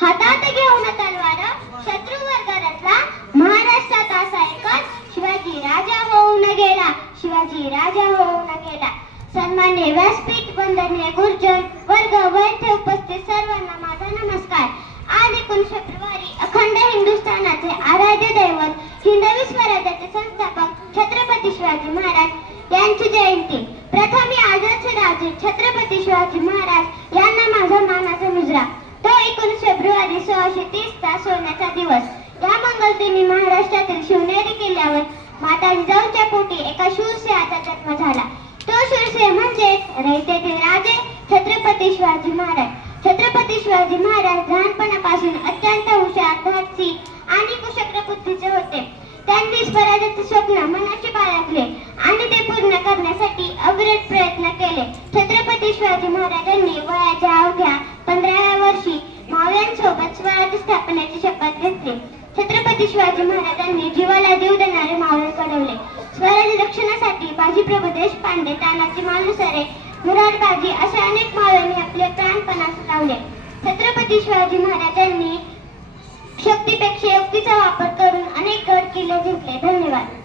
हातात घेऊन तलवार शत्रूवर गरजला, महाराष्ट्रात असा एकच शिवाजी राजा होऊन गेला, शिवाजी राजा होऊन गेला. सन्माननीय व्यासपीठ, वंदनीय गुरुजन वर्ग, वैद्य उपस्थित सर्वांना माझा नमस्कार. आज 19 फेब्रुवारी अखंड हिंदुस्थानाचे आराध्य दैवत, हिंदवी स्वराज्याचे संस्थापक छत्रपती शिवाजी महाराज यांची जयंती. प्रथम मी आदर्श राजे छत्रपती शिवाजी महाराज यांना माझा मानाचा मुजरा. तो 19 फेब्रुवारी 1630 चा सोन्याचा दिवस. या मंगलदिनी महाराष्ट्रातील शिवनेरी किल्ल्यावर माता जिजाऊच्या पोटी एका शूरसिंहाचा जन्म झाला. तो शूरसिंह म्हणजे रयतेतील राजे छत्रपती शिवाजी महाराज. छत्रपती शिवाजी महाराज लहानपणापासून अत्यंत हुशार, धाडसी आणि कुशल बुद्धीचे होते. त्यांनी स्वराज्याचे स्वप्न मनाशी बाळगले आणि ते पूर्ण करण्यासाठी अविरत प्रयत्न केले. छत्रपती शिवाजी महाराजांनी वयाच्या अवघ्या 15व्या वर्षी मावळ्यांसोबत स्वराज्य स्थापनेची शपथ घेतली. छत्रपती शिवाजी महाराजांनी जीवाला जीव देणारे मावळे घडवले. स्वराज्य रक्षणासाठी बाजीप्रभू देशपांडे, तानाजी मालुसरे, मुरारबाजी अशा अनेक मावळ्यांनी आपले प्राणपणास लावले. छत्रपती शिवाजी महाराजांनी शक्तीपेक्षा युक्तीचा वापर करून अनेक गड किल्ले जिंकले. धन्यवाद.